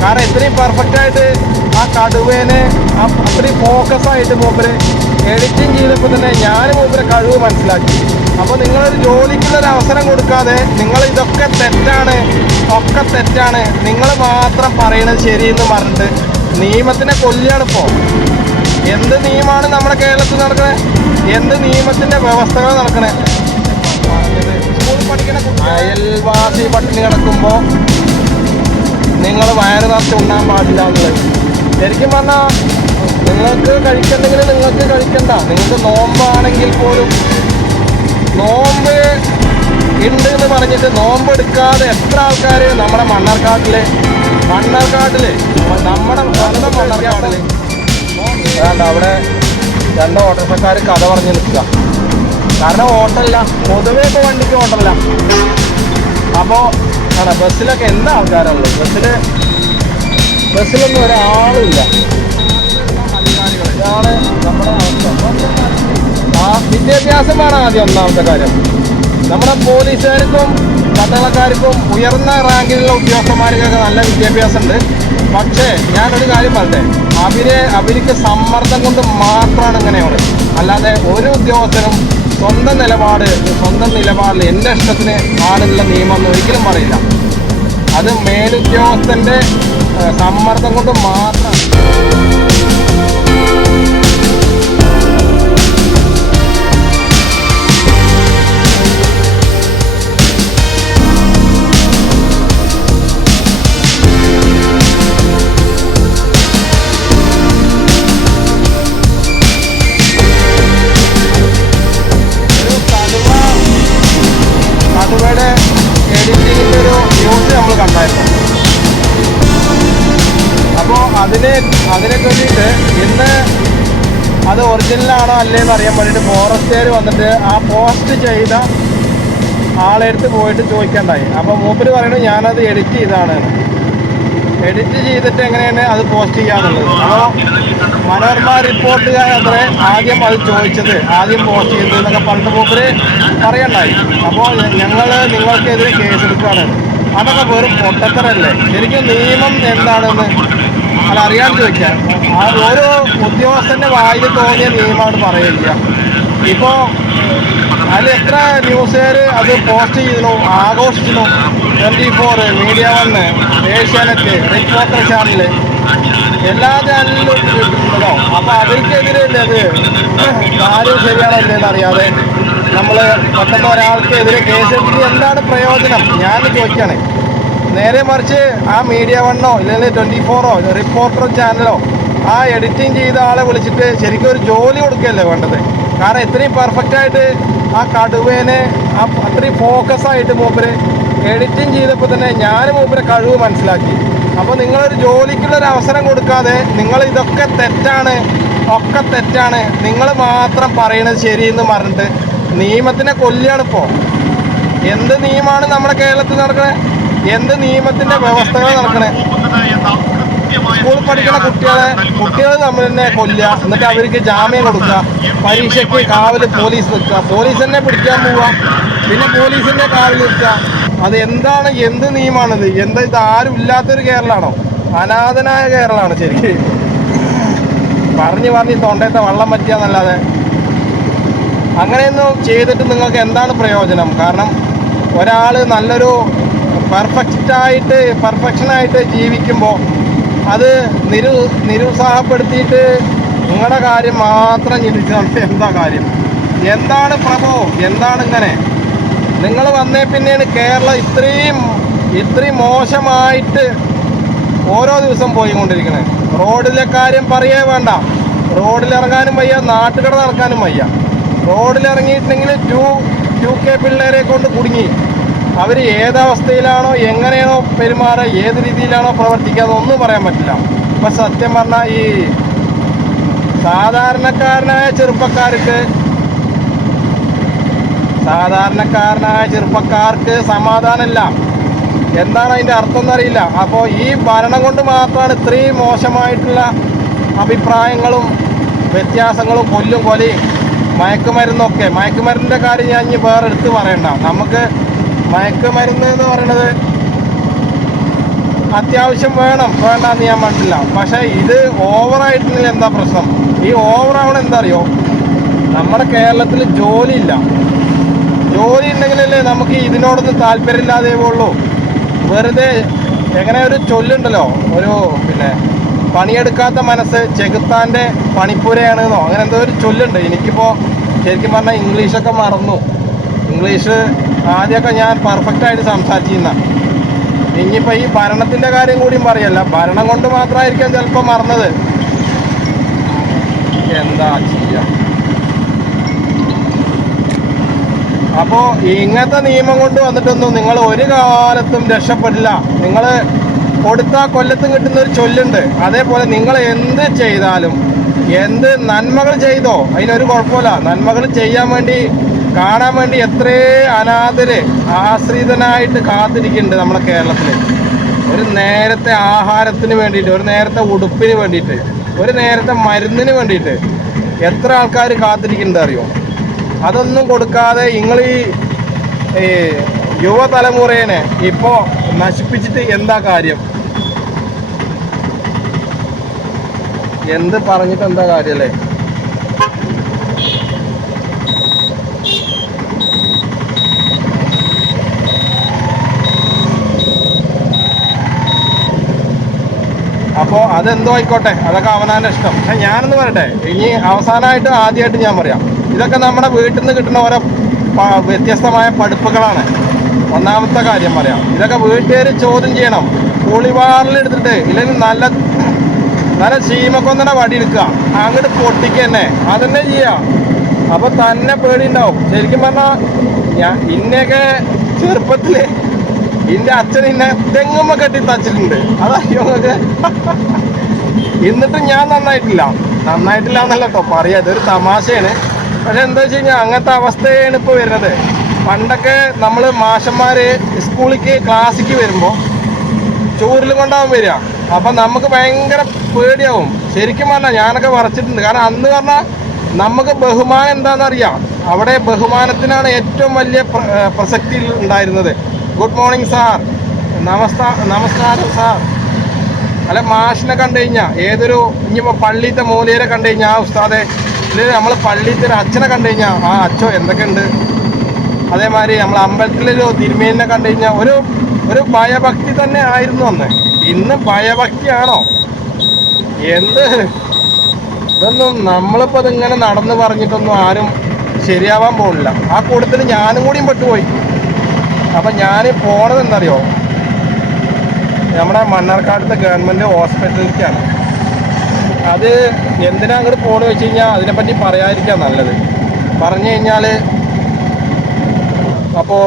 കാരണം ഇത്രയും പെർഫെക്റ്റ് ആയിട്ട് ആ കടുവേനെ അത്രയും ഫോക്കസ് ആയിട്ട് മൂപ്പര് എഡിറ്റിംഗ് ചെയ്തപ്പോൾ തന്നെ ഞാൻ മൂപ്പരെ കഴിവ് മനസ്സിലാക്കി. അപ്പോൾ നിങ്ങളൊരു ജോലിക്കുള്ള ഒരു അവസരം കൊടുക്കാതെ നിങ്ങൾ ഇതൊക്കെ തെറ്റാണ് ഒക്കെ തെറ്റാണ് നിങ്ങൾ മാത്രം പറയണത് ശരിയെന്ന് പറഞ്ഞിട്ട് നിയമത്തിനെ കൊല്ലുകയാണ് ഇപ്പോൾ എന്ത് നിയമമാണ് നമ്മുടെ കേരളത്തിൽ നടക്കുന്നത് എന്ത് നിയമത്തിന്റെ വ്യവസ്ഥകൾ നടക്കണേ? സ്കൂളിൽ പഠിക്കുന്ന അയൽവാസി പട്ടിണി കിടക്കുമ്പോൾ നിങ്ങൾ വയറ് നിറച്ച് ഉണ്ണാൻ പാടില്ല എന്നുള്ളത്. ശരിക്കും പറഞ്ഞാൽ നിങ്ങൾക്ക് കഴിക്കണ്ടെങ്കിൽ നിങ്ങൾക്ക് കഴിക്കണ്ട. നിങ്ങൾക്ക് നോമ്പാണെങ്കിൽ പോലും നോമ്പ് ഉണ്ട് എന്ന് പറഞ്ഞിട്ട് നോമ്പ് എടുക്കാതെ എത്ര ആൾക്കാർ നമ്മുടെ മണ്ണാർക്കാട്ടിൽ മണ്ണാർക്കാട്ടിൽ നമ്മുടെ സ്വന്തം മണ്ണാർക്കാട്ടിൽ അതാണ്ട് അവിടെ രണ്ട് ഓട്ടോറിക്ഷക്കാർ കഥ പറഞ്ഞ് നിൽക്കുക. കാരണം ഓട്ടമില്ല പൊതുവേ ഇപ്പോൾ വണ്ടിക്ക് ഓട്ടമില്ല അപ്പോൾ ആണ്? ബസ്സിലൊക്കെ എന്താ ആൾക്കാരുള്ളത്? ബസ്സിൽ ബസ്സിലൊന്നും ഒരാളുമില്ല. ഇതാണ് നമ്മുടെ അവസ്ഥ. ആ വിദ്യാഭ്യാസം വേണം ആദ്യം ഒന്നാമത്തെ കാര്യം. നമ്മുടെ പോലീസുകാർക്കും പട്ടാളക്കാർക്കും ഉയർന്ന റാങ്കിലുള്ള ഉദ്യോഗസ്ഥന്മാർക്കൊക്കെ നല്ല വിദ്യാഭ്യാസം ഉണ്ട് പക്ഷേ ഞാനൊരു കാര്യം പറഞ്ഞേ അവരെ അവർക്ക് സമ്മർദ്ദം കൊണ്ട് മാത്രമാണ് ഇങ്ങനെയുള്ളത്. അല്ലാതെ ഒരു ഉദ്യോഗസ്ഥനും സ്വന്തം നിലപാട് സ്വന്തം നിലപാടിൽ എന്റെ ഇഷ്ടത്തിന് ആളുള്ള നിയമം എന്ന് ഒരിക്കലും പറയില്ല. അത് മേലുദ്യോഗസ്ഥന്റെ സമ്മർദ്ദം കൊണ്ട് മാത്രം ന്യൂസ് നമ്മൾ കണ്ടായിരുന്നു. അപ്പോൾ അതിനെ അതിനെ വേണ്ടിയിട്ട് ഇന്ന് അത് ഒറിജിനലാണോ അല്ലേന്ന് അറിയാൻ വേണ്ടിയിട്ട് ഫോറസ്റ്റുകാർ വന്നിട്ട് ആ പോസ്റ്റ് ചെയ്ത ആളെടുത്ത് പോയിട്ട് ചോദിക്കണ്ടായി. അപ്പോൾ മൂപ്പര് പറയുന്നത് ഞാനത് എഡിറ്റ് ചെയ്താണ് എഡിറ്റ് ചെയ്തിട്ട് എങ്ങനെയാണ് അത് പോസ്റ്റ് ചെയ്യാറുള്ളത് അപ്പോൾ മനോരമ റിപ്പോർട്ടുകാർ അത്ര ആദ്യം അത് ചോദിച്ചത് ആദ്യം പോസ്റ്റ് ചെയ്തത് എന്നൊക്കെ പറഞ്ഞിട്ട് മൂപ്പര് പറയണ്ടായി. അപ്പോൾ ഞങ്ങൾ നിങ്ങൾക്കെതിരെ കേസെടുക്കുകയാണ് അതൊക്കെ വെറും പൊട്ടത്തരല്ലേ? ശരിക്കും നിയമം എന്താണെന്ന് അത് അറിയാൻ ചോദിക്കാം ഓരോ ഉദ്യോഗസ്ഥന്റെ വായിൽ തോന്നിയ നിയമമാണ് പറയുക. ഇപ്പോൾ അതിൽ എത്ര ന്യൂസുകാർ അത് പോസ്റ്റ് ചെയ്തു ആഘോഷിച്ചു twenty four media one Asianet reporter channel എല്ലാ ചാനലിലും ഉണ്ടല്ലോ അപ്പോൾ അതിൽക്കെതിരെ അത് കാര്യം ശരിയാണോ എന്നറിയാതെ നമ്മൾ പെട്ടെന്ന് ഒരാൾക്ക് എതിരെ കേസെടുത്തിട്ട് എന്താണ് പ്രയോജനം? ഞാൻ ചോദിക്കുകയാണ് നേരെ മറിച്ച് ആ മീഡിയ വണ്ണോ ഇല്ലെങ്കിൽ ട്വന്റി ഫോറോ റിപ്പോർട്ടർ ചാനലോ ആ എഡിറ്റിംഗ് ചെയ്ത ആളെ വിളിച്ചിട്ട് ശരിക്കും ഒരു ജോലി കൊടുക്കുകയല്ലേ വേണ്ടത്? കാരണം ഇത്രയും പെർഫെക്റ്റ് ആയിട്ട് ആ കടുവേനെ ആ അത്രയും ഫോക്കസ് ആയിട്ട് മൂപ്പര് എഡിറ്റിംഗ് ചെയ്തപ്പോൾ തന്നെ ഞാൻ മൂപ്പരെ കഴിവ് മനസ്സിലാക്കി. അപ്പോൾ നിങ്ങളൊരു ജോലിക്കുള്ളൊരു അവസരം കൊടുക്കാതെ നിങ്ങൾ ഇതൊക്കെ തെറ്റാണ് ഒക്കെ തെറ്റാണ് നിങ്ങൾ മാത്രം പറയണത് ശരിയെന്ന് പറഞ്ഞിട്ട് നിയമത്തിനെ കൊല്ലുകയാണ് ഇപ്പോൾ എന്ത് നിയമമാണ് നമ്മുടെ കേരളത്തിൽ നടക്കണേ? എന്ത് നിയമത്തിന്റെ വ്യവസ്ഥകൾ നടക്കണേ? സ്കൂളിൽ പഠിക്കുന്ന കുട്ടികളെ കുട്ടികൾ നമ്മൾ തന്നെ കൊല്ലുക എന്നിട്ട് അവർക്ക് ജാമ്യം കൊടുക്കുക പരീക്ഷയ്ക്ക് കാവൽ പോലീസ് നിൽക്കുക പോലീസ് തന്നെ പിടിക്കാൻ പോവുക പിന്നെ പോലീസിന്റെ കാവൽ നിൽക്കുക. അത് എന്താണ് എന്ത് നിയമമാണിത് എന്താ ഇത് ആരും ഇല്ലാത്തൊരു കേരളമാണോ അനാഥനായ കേരളമാണ് ശരിക്കും. പറഞ്ഞു പറഞ്ഞ് തൊണ്ടയത്തെ വള്ളം പറ്റിയാന്നല്ലാതെ അങ്ങനെയൊന്നും ചെയ്തിട്ട് നിങ്ങൾക്ക് എന്താണ് പ്രയോജനം? കാരണം ഒരാൾ നല്ലൊരു പെർഫെക്റ്റായിട്ട് പെർഫെക്ഷനായിട്ട് ജീവിക്കുമ്പോൾ അത് നിരു നിരുത്സാഹപ്പെടുത്തിയിട്ട് നിങ്ങളുടെ കാര്യം മാത്രം ചിന്തിച്ച് നമുക്ക് എന്താ കാര്യം? എന്താണ് പ്രഭോ? എന്താണ് ഇങ്ങനെ? നിങ്ങൾ വന്നേ പിന്നെയാണ് കേരളം ഇത്രയും ഇത്രയും മോശമായിട്ട് ഓരോ ദിവസം പോയിക്കൊണ്ടിരിക്കുന്നത് റോഡിലെ കാര്യം പറയേ വേണ്ട. റോഡിലിറങ്ങാനും വയ്യ നാട്ടുകട നടക്കാനും വയ്യ. റോഡിലിറങ്ങിയിട്ടുണ്ടെങ്കിൽ ടു ടു കെ പിള്ളേരെ കൊണ്ട് കുടുങ്ങി. അവർ ഏതവസ്ഥയിലാണോ എങ്ങനെയാണോ പെരുമാറുക ഏത് രീതിയിലാണോ പ്രവർത്തിക്കുക അതൊന്നും പറയാൻ പറ്റില്ല. ഇപ്പം സത്യം പറഞ്ഞാൽ ഈ സാധാരണക്കാരനായ ചെറുപ്പക്കാർക്ക് സാധാരണക്കാരനായ ചെറുപ്പക്കാർക്ക് സമാധാനമില്ല. എന്താണ് അതിന്റെ അർത്ഥം എന്നറിയില്ല അപ്പോൾ ഈ ഭരണം കൊണ്ട് മാത്രമാണ് ഇത്രയും മോശമായിട്ടുള്ള അഭിപ്രായങ്ങളും വ്യത്യാസങ്ങളും കൊല്ലും കൊലയും. മയക്കുമരുന്നൊക്കെ. മയക്കുമരുന്നിന്റെ കാര്യം ഞാൻ ഇനി വേറെ എടുത്ത് പറയണ്ട. നമുക്ക് മയക്കുമരുന്ന് എന്ന് പറയണത് അത്യാവശ്യം വേണം. വേണ്ട എന്ന് ഞാൻ പറഞ്ഞില്ല പക്ഷേ ഇത് ഓവറായിട്ടുണ്ടെങ്കിൽ എന്താ പ്രശ്നം? ഈ ഓവറാവണ എന്താ അറിയോ നമ്മുടെ കേരളത്തിൽ ജോലിയില്ല. ജോലി ഉണ്ടെങ്കിലല്ലേ നമുക്ക് ഇതിനോടൊന്നും താല്പര്യമില്ലാതെ ഉള്ളൂ വെറുതെ എങ്ങനെ ഒരു ചൊല്ലുണ്ടല്ലോ? ഒരു പിന്നെ പണിയെടുക്കാത്ത മനസ്സ് ചെകുത്താന്റെ പണിപ്പുരയാണെന്നോ അങ്ങനെ എന്തോ ഒരു ചൊല്ലുണ്ട്. എനിക്കിപ്പോൾ ശരിക്കും പറഞ്ഞാൽ ഇംഗ്ലീഷൊക്കെ മറന്നു. ഇംഗ്ലീഷ് ആദ്യമൊക്കെ ഞാൻ പെർഫെക്റ്റ് ആയിട്ട് സംസാരിച്ചിരുന്ന. ഇനിയിപ്പോൾ ഈ ഭരണത്തിന്റെ കാര്യം കൂടിയും പറയല്ല ഭരണം കൊണ്ട് മാത്രമായിരിക്കാം ചിലപ്പോൾ മറന്നത്. എന്താ ചെയ്യാം? അപ്പോൾ ഇങ്ങനത്തെ നിയമം കൊണ്ട് വന്നിട്ടൊന്നും നിങ്ങൾ ഒരു കാലത്തും രക്ഷപ്പെടില്ല. നിങ്ങൾ കൊടുത്ത കൊല്ലത്തും കിട്ടുന്ന ഒരു ചൊല്ലുണ്ട്. അതേപോലെ നിങ്ങൾ എന്ത് ചെയ്താലും എന്ത് നന്മകൾ ചെയ്തോ അതിനൊരു കുഴപ്പമില്ല. നന്മകൾ ചെയ്യാൻ വേണ്ടി കാണാൻ വേണ്ടി എത്രേ അനാഥര് ആശ്രിതനായിട്ട് കാത്തിരിക്കുന്നുണ്ട് നമ്മുടെ കേരളത്തിൽ ഒരു നേരത്തെ ആഹാരത്തിന് വേണ്ടിയിട്ട് ഒരു നേരത്തെ ഉടുപ്പിന് വേണ്ടിയിട്ട് ഒരു നേരത്തെ മരുന്നിന് വേണ്ടിയിട്ട് എത്ര ആൾക്കാർ കാത്തിരിക്കുന്നുണ്ട് അറിയോ? അതൊന്നും കൊടുക്കാതെ നിങ്ങൾ ഈ യുവതലമുറേനെ ഇപ്പോൾ നശിപ്പിച്ചിട്ട് എന്താ കാര്യം? എന്ത് പറഞ്ഞിട്ട് എന്താ കാര്യല്ലേ? അപ്പോ അതെന്തോ ആയിക്കോട്ടെ അതൊക്കെ അവനാന്റെ ഇഷ്ടം. പക്ഷെ ഞാനെന്ന് പറയട്ടെ ഇനി അവസാനമായിട്ട് ആദ്യമായിട്ട് ഞാൻ പറയാം. ഇതൊക്കെ നമ്മുടെ വീട്ടിൽ നിന്ന് കിട്ടുന്ന ഓരോ വ്യത്യസ്തമായ പഠിപ്പുകളാണ്. ഒന്നാമത്തെ കാര്യം പറയാം ഇതൊക്കെ വീട്ടുകാർ ചോദ്യം ചെയ്യണം. കൂളിവാറിൽ എടുത്തിട്ട് ഇല്ലെങ്കിൽ നല്ല നല്ല ചീമക്കൊന്നനെ വടി എടുക്കുക. അങ്ങോട്ട് പൊട്ടിക്കുക തന്നെ. അതന്നെ ചെയ്യാം. അപ്പൊ തന്നെ പേടി ഉണ്ടാവും ശരിക്കും പറഞ്ഞാൽ ഞാൻ ഇന്നെയൊക്കെ ചെറുപ്പത്തിൽ ഇന്റെ അച്ഛൻ ഇന്നെ തെങ്ങുമ്മ കെട്ടി തച്ചിട്ടുണ്ട്. അതറിയോ നിങ്ങൾക്ക് എന്നിട്ട് ഞാൻ നന്നായിട്ടില്ല. നന്നായിട്ടില്ല എന്നല്ല കേട്ടോ പറയാ. ഇതൊരു തമാശയാണ്. പക്ഷെ എന്താ വെച്ച് കഴിഞ്ഞാൽ അങ്ങനത്തെ അവസ്ഥയാണ് ഇപ്പോൾ വരുന്നത്. പണ്ടൊക്കെ നമ്മൾ മാഷന്മാര് സ്കൂളിലേക്ക് ക്ലാസ്സിക്ക് വരുമ്പോൾ ചോറിലും കൊണ്ടാവും വരിക. അപ്പം നമുക്ക് ഭയങ്കര പേടിയാവും. ശരിക്കും പറഞ്ഞാൽ ഞാനൊക്കെ വരച്ചിട്ടുണ്ട്. കാരണം അന്ന് പറഞ്ഞാൽ നമുക്ക് ബഹുമാനം എന്താണെന്നറിയാം അവിടെ ബഹുമാനത്തിനാണ് ഏറ്റവും വലിയ പ്ര- പ്രസക്തി ഉണ്ടായിരുന്നത്. Good morning sir. നമസ്കാ നമസ്കാരം സാർ. അല്ല മാഷിനെ കണ്ടു കഴിഞ്ഞാൽ ഏതൊരു ഇനിയിപ്പോൾ പള്ളിയിലത്തെ മൂലയരെ കണ്ടു കഴിഞ്ഞാൽ ആ ഉസ്താദെ അല്ലെങ്കിൽ നമ്മൾ പള്ളിയിലത്തെ ഒരു അച്ഛനെ കണ്ടു കഴിഞ്ഞാൽ ആ അച്ഛോ എന്തൊക്കെയുണ്ട്? അതേമാതിരി നമ്മൾ അമ്പലത്തിലൊരു തിരുമേലിനെ കണ്ടു കഴിഞ്ഞാൽ ഒരു ഒരു ഭയഭക്തി തന്നെ ആയിരുന്നു അന്ന്. ഇന്ന് ഭയഭക്തിയാണോ? എന്ത്? ഇതൊന്നും നമ്മളിപ്പോൾ ഇതിങ്ങനെ നടന്നു പറഞ്ഞിട്ടൊന്നും ആരും ശരിയാവാൻ പോകുന്നില്ല ആ കൂട്ടത്തിൽ ഞാനും കൂടിയും പെട്ടുപോയി. അപ്പം ഞാൻ പോണത് എന്തറിയോ നമ്മുടെ മണ്ണാർക്കാടത്തെ ഗവൺമെന്റ് ഹോസ്പിറ്റലിലേക്കാണ്. അത് എന്തിനാ അങ്ങോട്ട് പോകണമെന്ന് വെച്ച് കഴിഞ്ഞാൽ അതിനെപ്പറ്റി പറയാതിരിക്കാൻ നല്ലത്. പറഞ്ഞു കഴിഞ്ഞാൽ അപ്പോൾ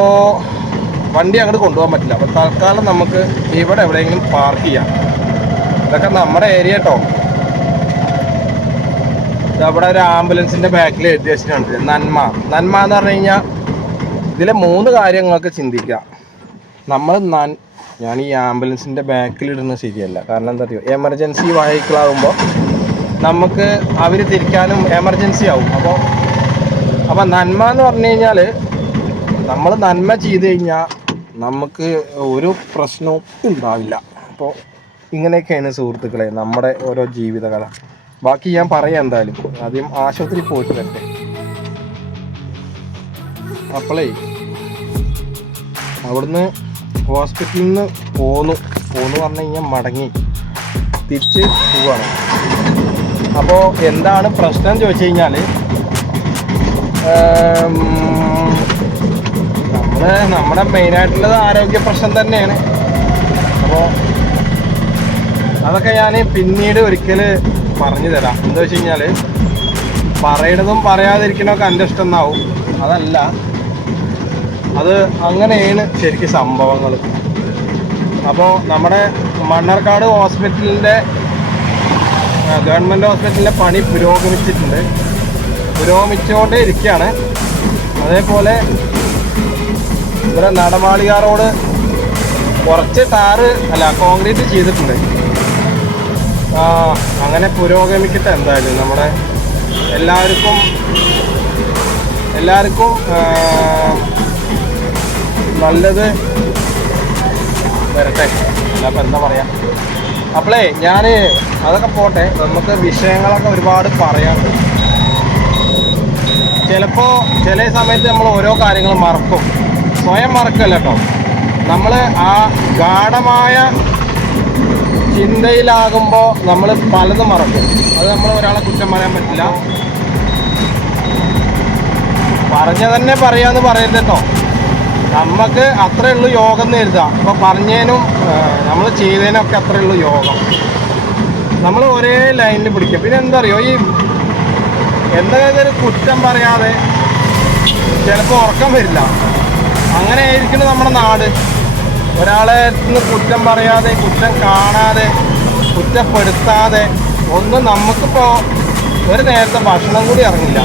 വണ്ടി അങ്ങോട്ട് കൊണ്ടുപോകാൻ പറ്റില്ല. അപ്പം തൽക്കാലം നമുക്ക് ഇവിടെ എവിടെയെങ്കിലും പാർക്ക് ചെയ്യാം. ഇതൊക്കെ നമ്മുടെ ഏരിയ കേട്ടോ അവിടെ ഒരു ആംബുലൻസിന്റെ ബാക്കിൽ എഴുതി വെച്ചിട്ടുണ്ട്. നന്മ. നന്മ എന്ന് പറഞ്ഞു കഴിഞ്ഞാൽ ഇതിലെ മൂന്ന് കാര്യങ്ങളൊക്കെ ചിന്തിക്കാം. നമ്മൾ നൻ ഞാൻ ഈ ആംബുലൻസിന്റെ ബാക്കിലിടുന്നത് ശരിയല്ല. കാരണം എന്താ പറയുക എമർജൻസി വെഹിക്കിളാകുമ്പോൾ നമുക്ക് അവർ തിരിക്കാനും എമർജൻസി ആവും. അപ്പോൾ അപ്പോൾ നന്മ എന്ന് പറഞ്ഞു കഴിഞ്ഞാൽ നമ്മൾ നന്മ ചെയ്ത് കഴിഞ്ഞാൽ നമുക്ക് ഒരു പ്രശ്നവും ഉണ്ടാവില്ല. അപ്പോൾ ഇങ്ങനെയൊക്കെയാണ് സുഹൃത്തുക്കളെ നമ്മുടെ ഓരോ ജീവിതകഥ. ബാക്കി ഞാൻ പറയാം എന്തായാലും. ആദ്യം ആശുപത്രി പോയിട്ട് വരട്ടെ. അപ്പോളേ അവിടുന്ന് ഹോസ്പിറ്റലിൽ നിന്ന് പോന്നു. പോന്നു പറഞ്ഞു കഴിഞ്ഞാൽ മടങ്ങി തിരിച്ച് പോവാണ്. അപ്പോൾ എന്താണ് പ്രശ്നം ചോദിച്ചു കഴിഞ്ഞാൽ നമ്മൾ നമ്മുടെ മെയിനായിട്ടുള്ളത് ആരോഗ്യ പ്രശ്നം തന്നെയാണ്. അപ്പോൾ അതൊക്കെ ഞാൻ പിന്നീട് ഒരിക്കൽ പറഞ്ഞു തരാം. എന്താ വെച്ച് കഴിഞ്ഞാൽ പറയണതും പറയാതിരിക്കണമൊക്കെ എന്റെ ഇഷ്ടം എന്നാവും അതല്ല അത് അങ്ങനെയാണ് ശരിക്കും സംഭവങ്ങൾ അപ്പോൾ നമ്മുടെ മണ്ണാർക്കാട് ഹോസ്പിറ്റലിന്റെ ഗവൺമെന്റ് ഹോസ്പിറ്റലിന്റെ പണി പുരോഗമിച്ചിട്ടുണ്ട്. പുരോഗമിച്ചുകൊണ്ടേ ഇരിക്കുകയാണ് അതേപോലെ ഇവിടെ നടമാളിക റോഡ് കുറച്ച് ടാറ് അല്ല കോൺക്രീറ്റ് ചെയ്തിട്ടുണ്ട്. ആ അങ്ങനെ പുരോഗമിക്കട്ടെ എന്തായാലും നമ്മുടെ എല്ലാവർക്കും എല്ലാവർക്കും നല്ലത് വരട്ടെ. അപ്പം എന്താ പറയാ? അപ്പോളേ ഞാൻ അതൊക്കെ പോട്ടെ നമുക്ക് വിഷയങ്ങളൊക്കെ ഒരുപാട് പറയാനുണ്ട്. ചിലപ്പോൾ ചില സമയത്ത് നമ്മൾ ഓരോ കാര്യങ്ങൾ മറക്കും. സ്വയം മറക്കല്ല കേട്ടോ. നമ്മൾ ആ ഗാഠമായ ചിന്തയിലാകുമ്പോൾ നമ്മൾ പലതും മറക്കും. അത് നമ്മൾ ഒരാളെ കുറ്റം പറയാൻ പറ്റില്ല. പറഞ്ഞ തന്നെ പറയാന്ന് പറയരുത് കേട്ടോ. നമുക്ക് അത്രേ ഉള്ളൂ യോഗം എന്ന് എഴുതാം അപ്പോൾ പറഞ്ഞതിനും നമ്മൾ ചെയ്തതിനൊക്കെ അത്രേ ഉള്ളൂ യോഗം. നമ്മൾ ഒരേ ലൈനിൽ പിടിക്കും. പിന്നെ എന്താ അറിയോ ഈ എന്തെങ്കിലും ഒരു കുറ്റം പറയാതെ ചിലപ്പോൾ ഉറക്കം വരില്ല. അങ്ങനെ ആയിരിക്കണം നമ്മുടെ നാട്. ഒരാളെ കുറ്റം പറയാതെ കുറ്റം കാണാതെ കുറ്റപ്പെടുത്താതെ ഒന്നും നമുക്കിപ്പോൾ ഒരു നേരത്തെ ഭക്ഷണം കൂടി ഇറങ്ങില്ല.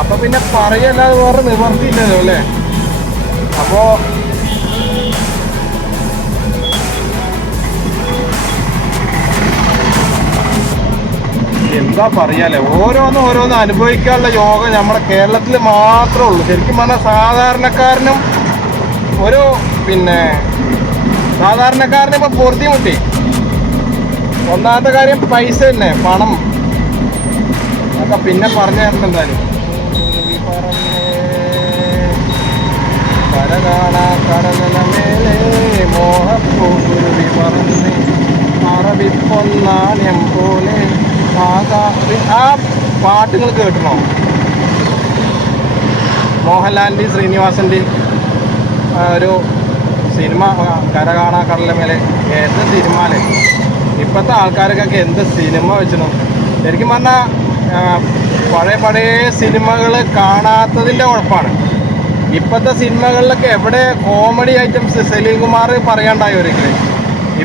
അപ്പൊ പിന്നെ പറയല്ലാതെ വേറെ നിവർത്തിയില്ലല്ലോ അല്ലേ? അപ്പോ എന്താ പറയാല്ലേ ഓരോന്ന് ഓരോന്ന് അനുഭവിക്കാനുള്ള യോഗ നമ്മുടെ കേരളത്തിൽ മാത്രമേ ഉള്ളൂ. ശരിക്കും പറഞ്ഞാൽ സാധാരണക്കാരനും ഒരു പിന്നെ സാധാരണക്കാരനെ പൂർത്തി മുട്ടി ഒന്നാമത്തെ കാര്യം പൈസ തന്നെ പണം. അതൊക്കെ പിന്നെ പറഞ്ഞു തരണം എന്തായാലും. കര കാണാ കടലല മേലേ മോഹപ്പൂകുരുവി പറന്നേ. അറബിപ്പൊന്നാണ്യം പോലെ ആകാ പാട്ട് നിങ്ങൾ കേട്ടോ മോഹൻലാലിന്റെ ശ്രീനിവാസിന്റെ ഒരു സിനിമ ആ, കര കാണാ കടല മേലെ എന്ത് സിനിമയിൽ? ഇപ്പോഴത്തെ ആൾക്കാർക്കൊക്കെ എന്ത് സിനിമ വെച്ചു ശരിക്കും പറഞ്ഞാൽ പഴയ പഴയ സിനിമകൾ കാണാത്തതിന്റെ ഉഴപ്പാണ് ഇപ്പോഴത്തെ സിനിമകളിലൊക്കെ എവിടെ കോമഡി ഐറ്റംസ് സലീം കുമാർ പറയാണ്ടായി ഒരിക്കലും.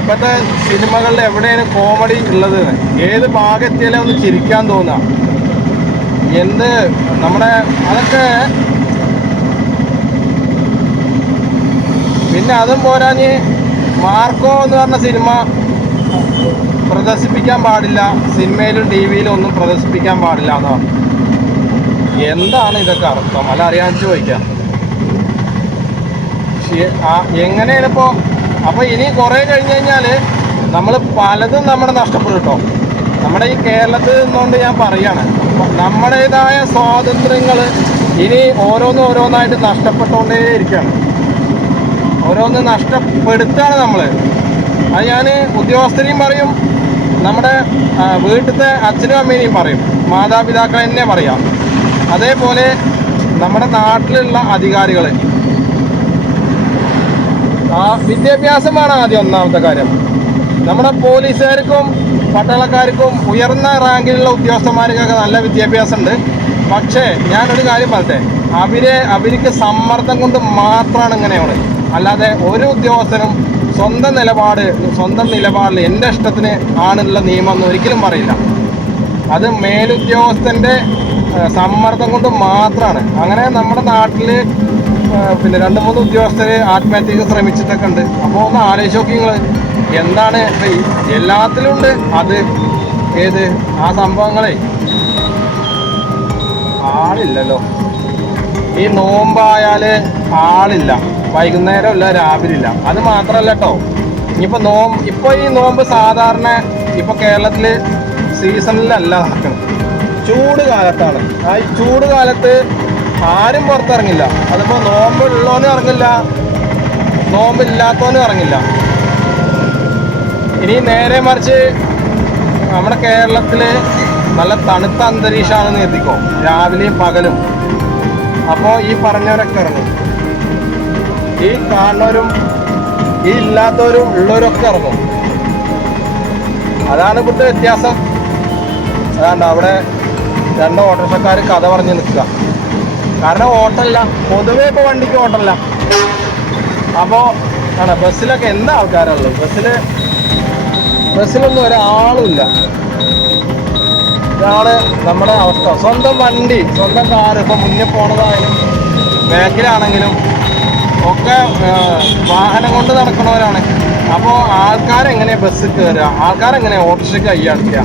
ഇപ്പോഴത്തെ സിനിമകളിൽ എവിടെയാണ് കോമഡി ഉള്ളത്? ഏത് ഭാഗത്തിലെ ഒന്ന് ചിരിക്കാൻ തോന്നാം? എന്ത് നമ്മുടെ അതൊക്കെ പിന്നെ അതും പോരാഞ്ഞ് മാർക്കോ എന്ന് പറഞ്ഞ സിനിമ പ്രദർശിപ്പിക്കാൻ പാടില്ല. സിനിമയിലും ടി വിയിലും ഒന്നും പ്രദർശിപ്പിക്കാൻ പാടില്ല എന്ന് എന്താണ് ഇതൊക്കെ അർത്ഥം? അല്ല അറിയാൻ ചോദിക്കാം. എങ്ങനെയാണ് ഇപ്പോൾ അപ്പോൾ ഇനി കുറേ കഴിഞ്ഞ് കഴിഞ്ഞാൽ നമ്മൾ പലതും നമ്മുടെ നഷ്ടപ്പെടും കേട്ടോ നമ്മുടെ ഈ കേരളത്തിൽ നിന്നുകൊണ്ട് ഞാൻ പറയാണ്. നമ്മുടേതായ സ്വാതന്ത്ര്യങ്ങൾ ഇനി ഓരോന്ന് ഓരോന്നായിട്ട് നഷ്ടപ്പെട്ടുകൊണ്ടേ ഇരിക്കുകയാണ് ഓരോന്ന് നഷ്ടപ്പെടുത്താണ് നമ്മൾ അത് ഞാൻ ഉദ്യോഗസ്ഥരെയും പറയും നമ്മുടെ വീട്ടിലത്തെ അച്ഛനും അമ്മേനെയും പറയും മാതാപിതാക്കൾ തന്നെ പറയാം. അതേപോലെ നമ്മുടെ നാട്ടിലുള്ള അധികാരികൾ ആ വിദ്യാഭ്യാസമാണ് ആദ്യം ഒന്നാമത്തെ കാര്യം. നമ്മുടെ പോലീസുകാർക്കും പട്ടാളക്കാർക്കും ഉയർന്ന റാങ്കിലുള്ള ഉദ്യോഗസ്ഥന്മാർക്കൊക്കെ നല്ല വിദ്യാഭ്യാസം ഉണ്ട് പക്ഷേ ഞാനൊരു കാര്യം പറയട്ടെ. അവരെ അവർക്ക് സമ്മർദ്ദം കൊണ്ട് മാത്രമാണ് ഇങ്ങനെയാണ് അല്ലാതെ ഒരു ഉദ്യോഗസ്ഥനും സ്വന്തം നിലപാട് സ്വന്തം നിലപാടിൽ എന്റെ ഇഷ്ടത്തിന് ആണുള്ള നിയമം എന്ന് ഒരിക്കലും പറയില്ല. അത് മേലുദ്യോഗസ്ഥന്റെ സമ്മർദ്ദം കൊണ്ട് മാത്രമാണ്. അങ്ങനെ നമ്മുടെ നാട്ടിൽ പിന്നെ രണ്ട് മൂന്ന് ഉദ്യോഗസ്ഥര് ആത്മഹത്യക്ക് ശ്രമിച്ചിട്ടൊക്കെ ഉണ്ട്. അപ്പോൾ ഒന്ന് ആലോചിച്ച് നോക്കി നിങ്ങൾ എന്താണ് എല്ലാത്തിലും ഉണ്ട്. അത് ഏത്? ആ സംഭവങ്ങളെ. ആളില്ലല്ലോ. ഈ നോമ്പായാൽ ആളില്ല. വൈകുന്നേരം ഇല്ല രാവിലെ ഇല്ല അത് മാത്രല്ല കേട്ടോ ഇനിയിപ്പോ നോമ്പ് ഇപ്പൊ ഈ നോമ്പ് സാധാരണ ഇപ്പൊ കേരളത്തിൽ സീസണിലല്ല നടക്കണം ചൂട് കാലത്താണ്. ആ ചൂട് കാലത്ത് ആരും പുറത്തിറങ്ങില്ല. അതിപ്പോ നോമ്പ് ഉള്ളവനും ഇറങ്ങില്ല. നോമ്പില്ലാത്തവനും ഇറങ്ങില്ല. ഇനി നേരെ മറിച്ച് നമ്മുടെ കേരളത്തിൽ നല്ല തണുത്ത അന്തരീക്ഷമാണെന്ന് എത്തിക്കോ രാവിലെയും പകലും. അപ്പോൾ ഈ പറഞ്ഞവരൊക്കെ ഇറങ്ങും. ഈ കാണുന്നവരും ഈ ഇല്ലാത്തവരും ഉള്ളവരൊക്കെ ഇറങ്ങും. അതാണ് ഇവിടുത്തെ വ്യത്യാസം. അതാണ്ട് അവിടെ രണ്ട് ഓട്ടോറിക്ഷക്കാർ കഥ പറഞ്ഞ് നിൽക്കുക. കാരണം ഓട്ടമല്ല പൊതുവേ ഇപ്പോൾ വണ്ടിക്ക് ഓട്ടമല്ല അപ്പോൾ ആണ് ബസ്സിലൊക്കെ എന്താ ആൾക്കാരുള്ളത്? ബസ്സിൽ ബസ്സിലൊന്നും ഒരാളുമില്ല. ഇതാണ് നമ്മുടെ അവസ്ഥ. സ്വന്തം വണ്ടി സ്വന്തം കാർ ഇപ്പൊ മുന്നേ പോണതായാലും ബാക്കിലാണെങ്കിലും ഒക്കെ വാഹനം കൊണ്ട് നടക്കുന്നവരാണ്. അപ്പോൾ ആൾക്കാരെങ്ങനെ ബസ്സിൽ കയറുക ആൾക്കാരെങ്ങനെ ഓട്ടോറിക്ഷയ്ക്ക് കൈയടക്കുക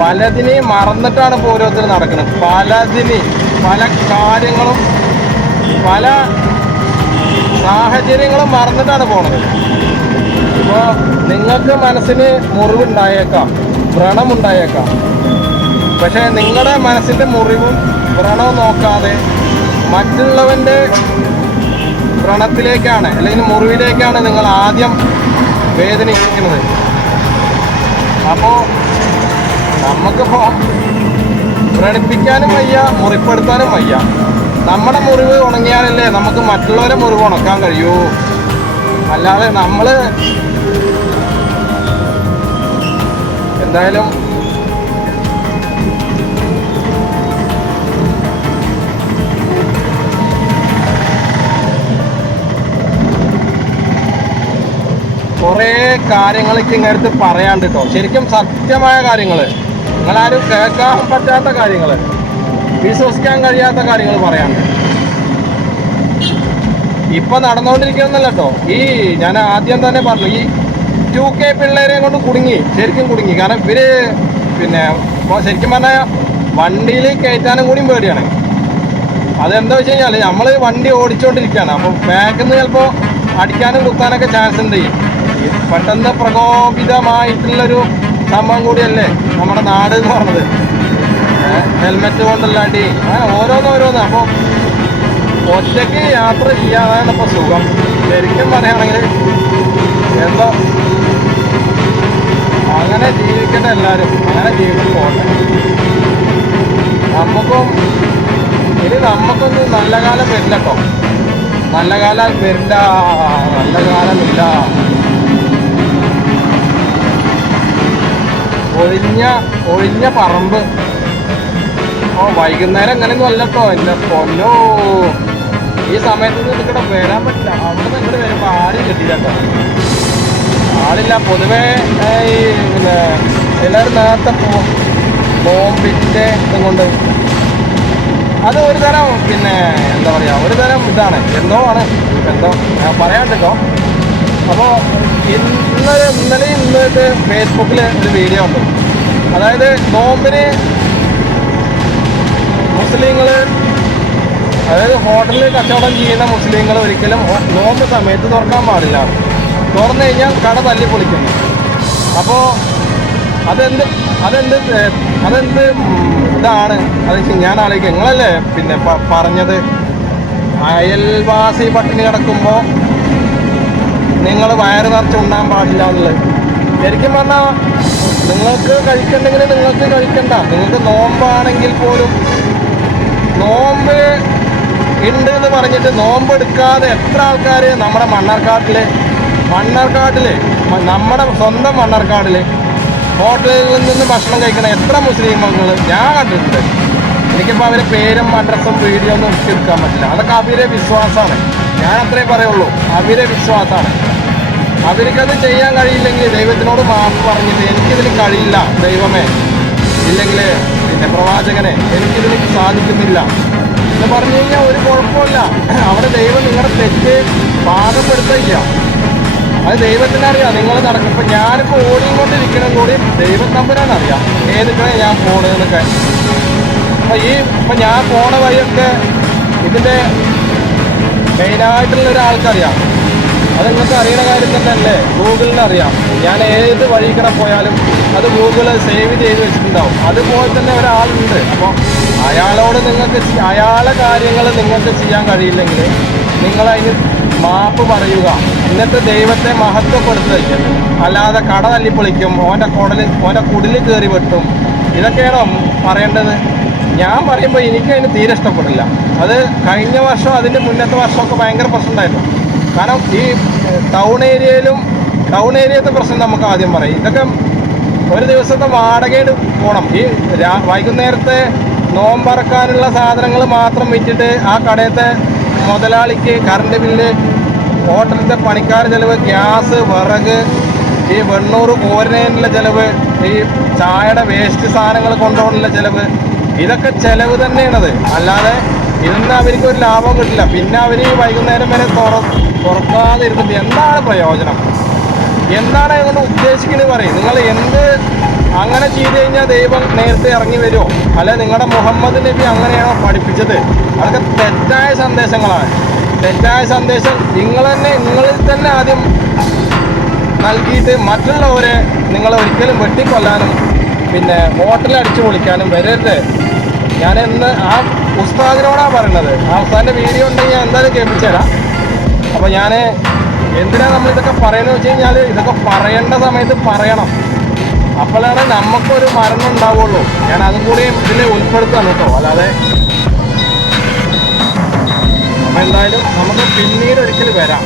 പലതിനെയും മറന്നിട്ടാണ് ഇപ്പോൾ ഓരോരുത്തർ നടക്കുന്നത്. പലതിനെയും പല കാര്യങ്ങളും പല സാഹചര്യങ്ങളും മറന്നിട്ടാണ് പോണത്. ഇപ്പോൾ നിങ്ങൾക്ക് മനസ്സിന് മുറിവുണ്ടായേക്കാം വ്രണമുണ്ടായേക്കാം. പക്ഷേ നിങ്ങളുടെ മനസ്സിന്റെ മുറിവും വ്രണവും നോക്കാതെ മറ്റുള്ളവന്റെ വ്രണത്തിലേക്കാണ് അല്ലെങ്കിൽ മുറിവിലേക്കാണ് നിങ്ങൾ ആദ്യം വേദനിക്കുന്നത്. അപ്പോൾ നമുക്കിപ്പോൾ വ്രണിപ്പിക്കാനും വയ്യ മുറിപ്പെടുത്താനും വയ്യ. നമ്മുടെ മുറിവ് ഉണങ്ങിയാലല്ലേ നമുക്ക് മറ്റുള്ളവരെ മുറിവ് ഉണക്കാൻ കഴിയൂ. അല്ലാതെ നമ്മൾ എന്തായാലും കുറേ കാര്യങ്ങളൊക്കെ ഇങ്ങടുത്ത് പറയാണ്ട് കേട്ടോ ശരിക്കും സത്യമായ കാര്യങ്ങൾ നിങ്ങളാരും കേൾക്കാൻ പറ്റാത്ത കാര്യങ്ങൾ വിശ്വസിക്കാൻ കഴിയാത്ത കാര്യങ്ങൾ പറയാൻ ഇപ്പൊ നടന്നുകൊണ്ടിരിക്കുന്നല്ല കേട്ടോ ഈ ഞാൻ ആദ്യം തന്നെ പറഞ്ഞു ഈ ടു കെ പിള്ളേരെ കൊണ്ട് കുടുങ്ങി ശരിക്കും കുടുങ്ങി. കാരണം ഇവർ പിന്നെ ശരിക്കും പറഞ്ഞാൽ വണ്ടിയിൽ കയറ്റാനും കൂടിയും പേടിയാണ്. അതെന്താ വെച്ച് കഴിഞ്ഞാൽ നമ്മൾ വണ്ടി ഓടിച്ചുകൊണ്ടിരിക്കുകയാണ് അപ്പോൾ ബാക്കിൽ നിന്ന് അടിക്കാനും കുത്താനൊക്കെ ചാൻസ് ഉണ്ട്. പെട്ടെന്ന് പ്രകോപിതമായിട്ടുള്ളൊരു സംഭവം കൂടിയല്ലേ? നമ്മുടെ നാട് എന്ന് പറഞ്ഞത് ഹെൽമെറ്റ് കൊണ്ടല്ലാണ്ടി അടി. ഓരോന്ന് ഓരോന്നോരോന്ന് അപ്പോൾ ഒറ്റയ്ക്ക് യാത്ര ചെയ്യാതാണ് ഇപ്പോൾ സുഖം. ശരിക്കും പറയുകയാണെങ്കിൽ എന്തോ അങ്ങനെ ജീവിക്കട്ടെ എല്ലാവരും അങ്ങനെ ജീവിച്ചു പോകട്ടെ നമുക്കും ഇനി നമുക്കൊന്നും നല്ല കാലം വരില്ല കേട്ടോ നല്ല കാലം വരില്ല. നല്ല കാലമില്ല ഒഴിഞ്ഞ ഒഴിഞ്ഞ പറമ്പ്. ഓ വൈകുന്നേരം അങ്ങനെയൊന്നും അല്ല കേട്ടോ എന്റെ പൊന്നോ. ഈ സമയത്ത് നിങ്ങളുടെ വരാൻ പറ്റില്ല. അവിടെ നിന്ന് ഇങ്ങോട്ട് വരുമ്പോൾ ആരും കിട്ടിയിട്ടോ കേട്ടോ ആളില്ല. പൊതുവേ ഈ പിന്നെ എല്ലാവരും നേരത്തെ പോകും ബോംബിന്റെ ഇതും കൊണ്ട്. അത് ഒരു തരം പിന്നെ എന്താ പറയുക ഒരു തരം ഇതാണ്. എന്തോ ആണ്. എന്തോ ഞാൻ പറയാണ്ടിട്ടോ അപ്പോൾ ഇന്നലെ ഇന്നലെ ഇന്നത്തെ ഫേസ്ബുക്കിൽ ഒരു വീഡിയോ ഉണ്ട് അതായത് നോമ്പിന് മുസ്ലിങ്ങൾ അതായത് ഹോട്ടലിൽ കച്ചവടം ചെയ്യുന്ന മുസ്ലിങ്ങൾ ഒരിക്കലും നോമ്പ് സമയത്ത് തുറക്കാൻ പാടില്ല. തുറന്നു കഴിഞ്ഞാൽ കട തല്ലി പൊളിക്കുന്നു. അപ്പോൾ അതെന്ത് അതെന്ത് അതെന്ത് ഇതാണ്? അത് ഞാൻ ആലോചിക്കുക നിങ്ങളല്ലേ പിന്നെ പറഞ്ഞത്? അയൽവാസി പട്ടിണി കിടക്കുമ്പോൾ നിങ്ങൾ വയറ് നിറച്ച് ഉണ്ണാൻ പാടില്ല എന്നുള്ളത്. ശരിക്കും പറഞ്ഞാൽ നിങ്ങൾക്ക് കഴിക്കണ്ടെങ്കിൽ നിങ്ങൾക്ക് കഴിക്കണ്ട. നിങ്ങൾക്ക് നോമ്പാണെങ്കിൽ പോലും നോമ്പ് ഉണ്ട് എന്ന് പറഞ്ഞിട്ട് നോമ്പ് എടുക്കാതെ എത്ര ആൾക്കാർ നമ്മുടെ മണ്ണാർക്കാട്ടിൽ മണ്ണാർക്കാട്ടിൽ നമ്മുടെ സ്വന്തം മണ്ണാർക്കാട്ടിൽ ഹോട്ടലുകളിൽ നിന്ന് ഭക്ഷണം കഴിക്കണ എത്ര മുസ്ലിം ഞാൻ കണ്ടിട്ടുണ്ട്. എനിക്കിപ്പോൾ അവരെ പേരും അഡ്രസ്സും വീഡിയോ ഒന്നും എടുക്കാൻ പറ്റില്ല. അതൊക്കെ അവരെ വിശ്വാസമാണ്. ഞാൻ അത്രേ പറയുള്ളൂ. അവരെ വിശ്വാസമാണ്. അവർക്കത് ചെയ്യാൻ കഴിയില്ലെങ്കിൽ ദൈവത്തിനോട് മാപ്പ് പറഞ്ഞിട്ട് എനിക്കിതിന് കഴിയില്ല ദൈവമേ. ഇല്ലെങ്കിൽ പിന്നെ പ്രവാചകനെ എനിക്കിതിന് സാധിക്കുന്നില്ല. എന്ന് പറഞ്ഞു കഴിഞ്ഞാൽ ഒരു കുഴപ്പമില്ല. അവിടെ ദൈവം നിങ്ങളുടെ തെറ്റ് പാകപ്പെടുത്തില്ല അത് ദൈവത്തിനറിയാം നിങ്ങൾ നടക്കും ഇപ്പം ഞാനിപ്പോൾ ഓടിക്കൊണ്ടിരിക്കണം കൂടി ദൈവം തമ്പുരാനറിയാം ഏതൊക്കെ ഞാൻ പോണെന്നൊക്കെ അപ്പം ഈ ഇപ്പം ഞാൻ പോണ വഴിയൊക്കെ ഇതിന്റെ മെയിനായിട്ടുള്ള ഒരാൾക്കറിയാം അത് നിങ്ങൾക്ക് അറിയണ കാര്യം തന്നെയല്ലേ? ഗൂഗിളിന് അറിയാം ഞാൻ ഏത് വഴി കൂടെ പോയാലും അത് ഗൂഗിൾ സേവ് ചെയ്ത് വെച്ചിട്ടുണ്ടാവും. അതുപോലെ തന്നെ ഒരാളുണ്ട്. അപ്പോൾ അയാളോട് നിങ്ങൾക്ക് അയാളെ കാര്യങ്ങൾ നിങ്ങൾക്ക് ചെയ്യാൻ കഴിയില്ലെങ്കിൽ നിങ്ങളതിന് മാപ്പ് പറയുക. ഇന്നത്തെ ദൈവത്തെ മഹത്വപ്പെടുത്തുക. അല്ലാതെ കട തല്ലിപ്പൊളിക്കും ഓന്റെ കുടലിൽ ഓന്റെ കുടിലിൽ കയറി വെട്ടും. ഇതൊക്കെയാണോ പറയേണ്ടത്? ഞാൻ പറയുമ്പോൾ എനിക്ക് അതിന് തീരെ ഇഷ്ടപ്പെടില്ല. അത് കഴിഞ്ഞ വർഷം അതിന്റെ മുന്നത്തെ വർഷമൊക്കെ ഭയങ്കര പ്രശ്നമുണ്ടായിരുന്നു. കാരണം ഈ ടൗൺ ഏരിയയിലും ടൗൺ ഏരിയത്തെ പ്രശ്നം നമുക്ക് ആദ്യം പറയും. ഇതൊക്കെ ഒരു ദിവസത്തെ വാടകയിൽ പോകണം ഈ വൈകുന്നേരത്തെ നോമ്പറക്കാനുള്ള സാധനങ്ങൾ മാത്രം വിറ്റിട്ട് ആ കടയത്തെ മുതലാളിക്ക് കറണ്ട് ബില്ല് ഹോട്ടലിന്റെ പണിക്കാർ ചിലവ് ഗ്യാസ് വിറക് ഈ വെണ്ണൂറ് കോരുന്നതിനുള്ള ചിലവ് ഈ ചായയുടെ വേസ്റ്റ് സാധനങ്ങൾ കൊണ്ടുപോകാനുള്ള ചിലവ് ഇതൊക്കെ ചെലവ് തന്നെയാണത്. അല്ലാതെ ഇതൊന്നും അവർക്ക് ഒരു ലാഭം കിട്ടില്ല. പിന്നെ അവർ വൈകുന്നേരം വരെ തുറ തുറക്കാതെ ഇരുന്നിട്ട് എന്താണ് പ്രയോജനം? എന്താണ് അതുകൊണ്ട് ഉദ്ദേശിക്കുന്നത് പറയും. നിങ്ങൾ എന്ത് അങ്ങനെ ചെയ്തു കഴിഞ്ഞാൽ ദൈവം നേരത്തെ ഇറങ്ങി വരുമോ അല്ല നിങ്ങളുടെ മുഹമ്മദ് നബി അങ്ങനെയാണോ പഠിപ്പിച്ചത്? അതൊക്കെ തെറ്റായ സന്ദേശങ്ങളാണ്. തെറ്റായ സന്ദേശം നിങ്ങൾ തന്നെ നിങ്ങളിൽ തന്നെ ആദ്യം നൽകിയിട്ട് മറ്റുള്ളവരെ നിങ്ങളെ ഒരിക്കലും വെട്ടിക്കൊല്ലാനും പിന്നെ ഹോട്ടലടിച്ചു പൊളിക്കാനും വരരുത്. ഞാൻ ഇന്ന് ആ ഉസ്താദിനോടാണ് പറയുന്നത് ആ ഉസ്താദിന്റെ വീഡിയോ ഉണ്ടെങ്കിൽ ഞാൻ എന്തായാലും കേൾപ്പിച്ചു തരാം അപ്പോൾ ഞാൻ എന്തിനാണ് നമ്മൾ ഇതൊക്കെ പറയുന്നത് വെച്ച് കഴിഞ്ഞാൽ ഇതൊക്കെ പറയേണ്ട സമയത്ത് പറയണം. അപ്പോഴാണ് നമുക്കൊരു മരണം ഉണ്ടാവുള്ളൂ. ഞാൻ അതും കൂടി ഇതിൽ ഉൾപ്പെടുത്താണ് കേട്ടോ. അല്ലാതെ അപ്പോൾ എന്തായാലും നമുക്ക് പിന്നീട് ഒരിക്കൽ വരാം.